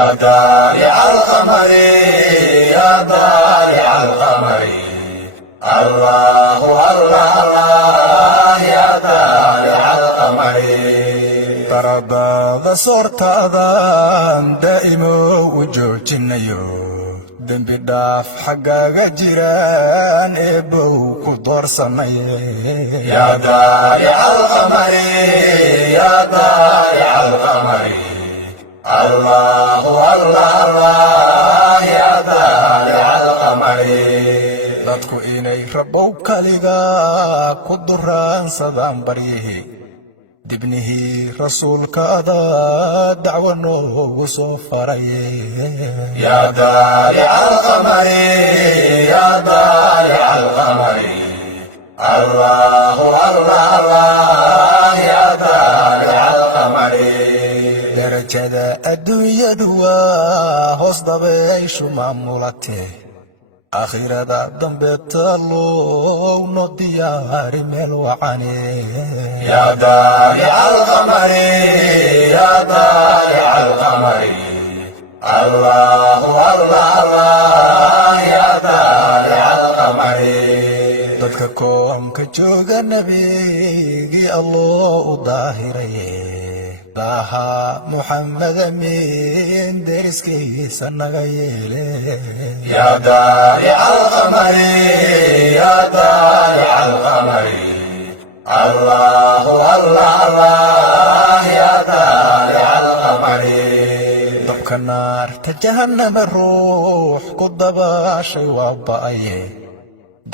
يا طالع القمر يا طالع القمر الله الله الله يا طالع القمر ترضى صورت أذان دائم وجوجنيو دنبي داف حقا جيران إبو كدور سمي يا طالع القمر يا طالع القمر الله الله الله يا طالع القمر dadku inay rabow kaliga ku duraan sadaan baryihi dibnihi rasuulkaada dacwo noogu soo faray ya طالع القمر ya طالع القمر الله الله الله ya طالع القمر درجada adduunyadu waa hoos dabayshu maamulatee aakhirada dambe talow no diyaari meel wacane ya طالع القمر ya طالع القمر الله الله الله ya طالع القمر dadka koomka jooga nabigii allah u daahiraye daha محمد من درسكي سنغيلي يا طالع القمر يا طالع القمر الله الله الله يا طالع القمر طبك النار تجهنم الروح قضبا شي وابايه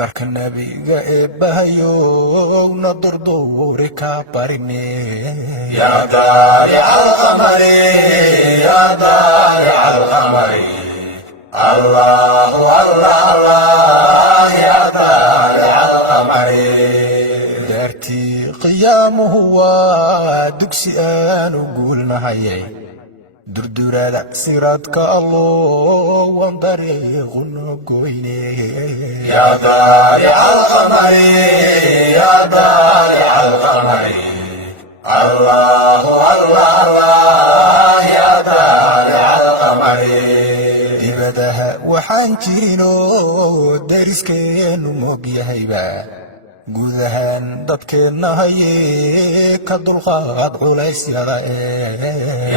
darka nabiga eebbahayow na durduurika barine ya طالع القمر ya طالع القمر الله الله الله ya طالع القمر dartii qiyaamuhu waa dugsi aanu guulnahaye durdurada siraadka allah waan dariiquna goyne ya طالع القمر ya طالع القمر الله الله الله ya طالع القمر dibadaha waxaan jirino deriskeenu mogyahayba gudahaan dadkeenna haye ka dulqaad culaysyada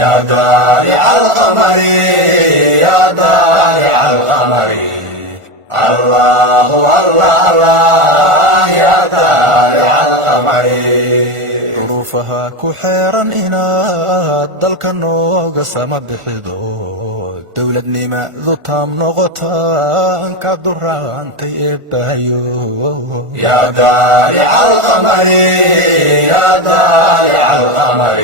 ya طالع القمر ya طالع القمر الله الله الله ya طالع القمر duruufaha ku xeeran inaad dalka nooga sama bixido dowladnimadu taam noqotaan ka duraantay eebbahayo ya طالع القمر ya طالع القمر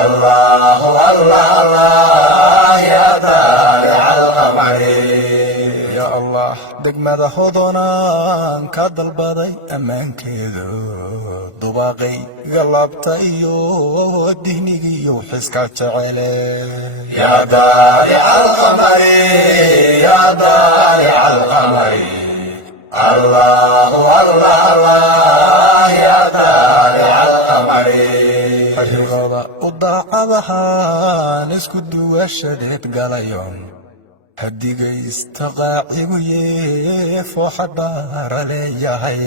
الله الله الله ya طالع القمر ya allah degmada hodonaan ka dalbaday ammaankeedu dubaaqay galabta iyo dignigiiyo xiska jecele ya طالع القمر ya طالع القمر الله الله الله ya طالع القمر xiriirada u daacadahaan isku duwashadeed galayon hadigaysta qaacigu yeefooxa dhaara leeyahay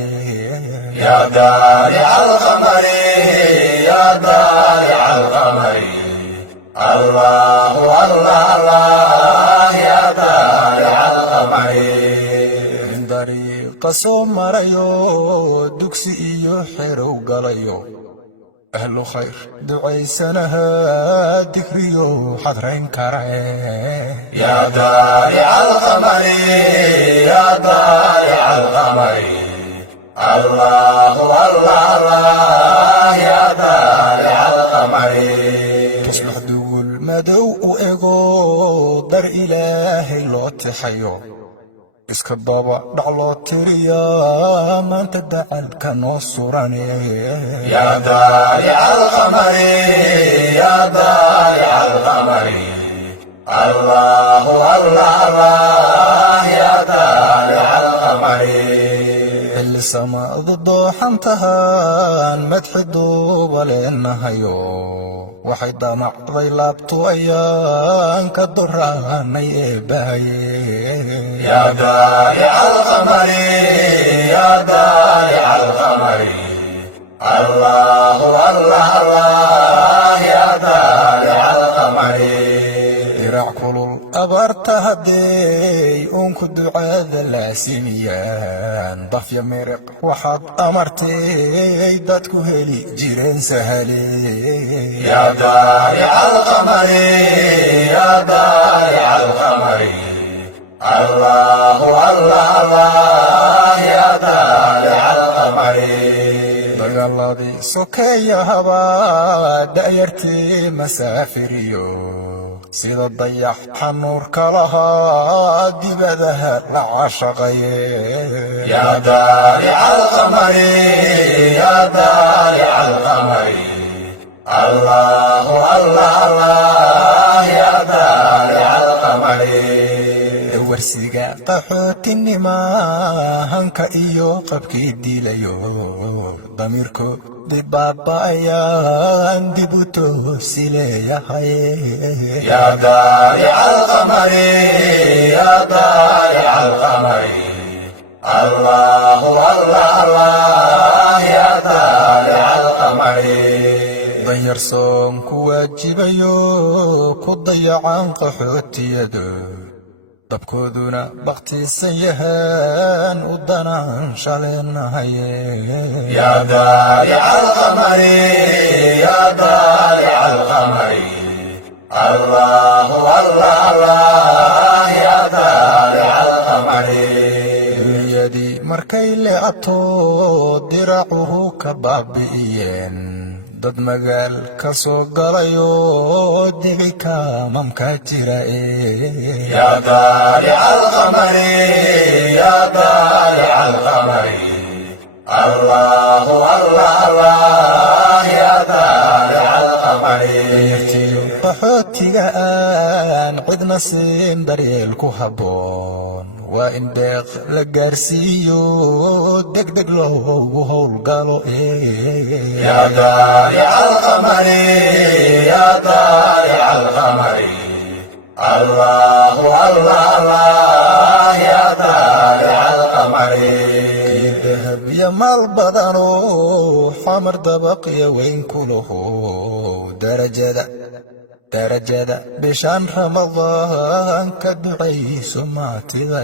ya طالع القمر ya طالع القمر الله الله الله ya طالع القمر min dariiqa soo marayo dugsi iyo xerow galayo ahlu khayr ducaysanaha dikriyo xadrayn kare ya طالع القمر ya طالع القمر الله الله الله ya طالع القمر تصبح دول مدو ايغو در الهي لو تحيو iska daba dhacloo tiriya maanta dacalka noo surane ya طالع القمر ya طالع القمر الله الله الله ya طالع القمر اللي سما ضد حنتها مدح الدوب لأنها يو waxay damacday laabtu ayaan ka doraanay eebbahaye yaa daalica alqamari yaa daalica alqamari allahu allah allah yaa daalica alqamari dirac kulul abaarta hadday uunku ducaada laasimiyaan dafya miriq waxaad amartay dadku heli jireen sahale yaa daalica alqamari yaa daalica alqamari allahu allah allah yaa daalica alqamari dagaaladii sokeeyahaba da'yartii masaafiriyo sida dayax xanuurka lahaa dibadaha la caashaqaye yaa daalica alqamari yaa daalica alqamari allahu allah allah yaa daalica alqamari warsiga qaxootinima hanka iyo qabkii dilayo damiirko dibaaba'ayaan dib u toosi leeyahay yaa daalica alqamari yaa daalica alqamari allahu allah allah yaa daalica alqamari danyar soon ku waajibayo ku dayacan qaxootiyado dabkooduna bakhtiisan yahaan u danaan shaleenahaye yaa daalica alqamari yaa daalica alqamari allahu allah allah yaa daalica alqamari dunyadii markay leecato diracuhu ka baabi'iyeen dad magaal ka soo galayo digi kaamamka jira yaa daalica alqamari yaa daalica alqamari allahu allah allah yaa daalica alqamari qaxootiga aan cidna siin daryeel ku habboon waa in deeq la gaarsiiyo degdeg loogu howlgalo yaa daalica alqamari yaa daalica alqamari allahu allah allah yaa daalica alqamari dahab iyo maal badanoo xamar dabaqya weyn ku laho darajada bishaan ramadaan ka ducayso maatida